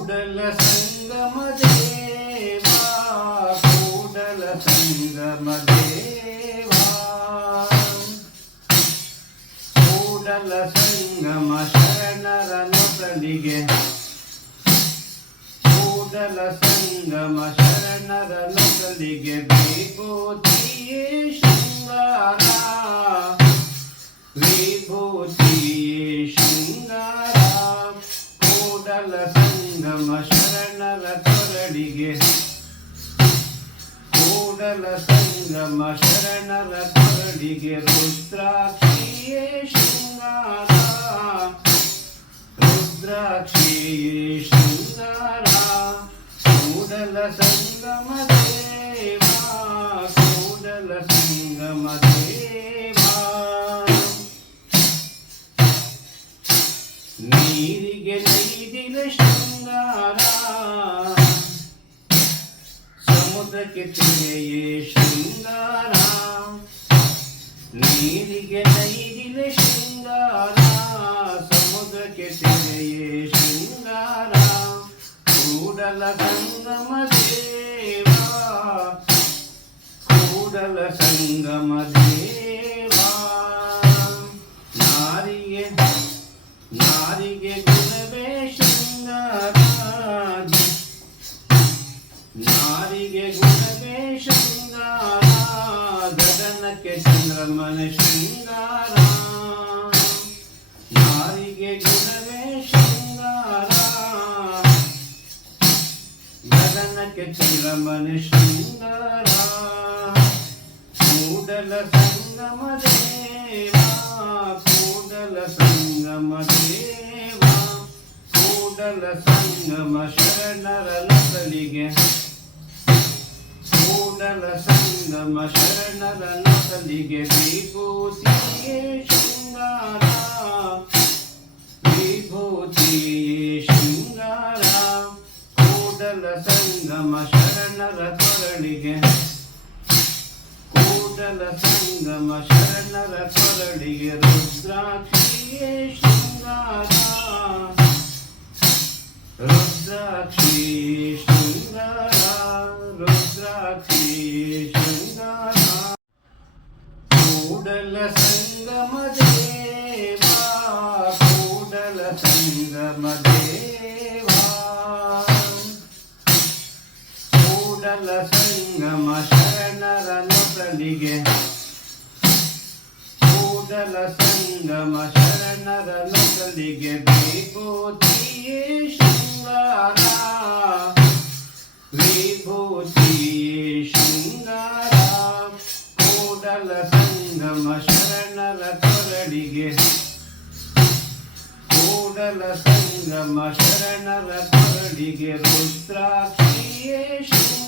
ಕೂಡಲ ಸಂಗಮ ದೇವಾ ಕೂಡಲ ಸಂಗಮ ದೇವಾ ಕೂಡಲ ಸಂಗಮ ಶರಣರ ನೊಸಲಿಗೆ ಕೂಡಲ ಸಂಗಮ ಶರಣರ ನೊಸಲಿಗೆ ವಿಭೂತಿಯೇ ಶೃಂಗಾರ ವಿಭೂತಿಯೇ ಸಂಗಮ ಶರಣರ ಕೊರಡಿಗೆ ಕೂಡಲ ಸಂಗಮ ಶರಣರ ಕೊರಡಿಗೆ ರುದ್ರಾಕ್ಷಿಯೇ ಶೃಂಗಾರ ರುದ್ರಾಕ್ಷಿಯೇ ಶೃಂಗಾರ ಕೂಡಲ ಸಂಗಮ ದೇವಾ ಕೂಡಲ ಸಂಗಮ ದೇವಾ ನೀರಿಗೆ ನೈದಿಲ ಶೃಂಗಾರ ಸಮುದ್ರಕ್ಕೆ ತೆರೆಯೇ ಶೃಂಗಾರ ನೀರಿಗೆ ನೈದಿಲ ಶೃಂಗಾರ ಸಮುದ್ರಕ್ಕೆ ತೆರೆಯೇ ಶೃಂಗಾರ ಕೂಡಲ ಸಂಗಮ ದೇವಾ ಕೂಡಲ ಸಂಗಮ ಗಗನಕ್ಕೆ ಶೃಂಗಾರ ನಾರಿಗೆ ಗುಣವೇ ಶೃಂಗಾರ ಗಗನಕ್ಕೆ ಚಿರಮನ ಶೃಂಗಾರ ಕೂಡಲ ಸಂಗಮ ದೇವಾ ಕೂಡಲ ಸಂಗಮ ದೇವ ಕೂಡಲ ಸಂಗಮ ಶರಣರ ನಸಲಿಗೆ ಕೂಡಲ ಸಂಗಮ ಶರಣರ ನಸಲಿಗೆ ವಿಭೂತಿಯೇ ಶೃಂಗಾರ ವಿಭೂತಿಯೇ ಶೃಂಗಾರ ಕೂಡಲ ಸಂಗಮ ಶರಣರ ಕೊರಳಿಗೆ ಕೂಡಲ ಸಂಗಮ ಶರಣರ ಕೊರಳಿಗೆ ರುದ್ರಾಕ್ಷಿಯೇ ಶೃಂಗಾರ ರುದ್ರಾಕ್ಷಿಯೇ ಶೃಂಗಾರ ಕೂಡಲ ಸಂಗಮ ದೇವಾ ಕೂಡಲ ಸಂಗಮ ದೇವಾ ಕೂಡಲ ಸಂಗಮ ಶರಣರ ನೊಸಲಿಗೆ ಕೂಡಲ ಸಂಗಮ ಶರಣರ ನೊಸಲಿಗೆ ವಿಭೂತಿಯೇ ಮಂಗಲ ಶರಣರ ತೊರಡಿಗೆ ಕೂಡಲ ಸಂಗಮ ಶರಣರ ತೊರಡಿಗೆ ರುದ್ರಾಕ್ಷಿಯೇ ಶಿವ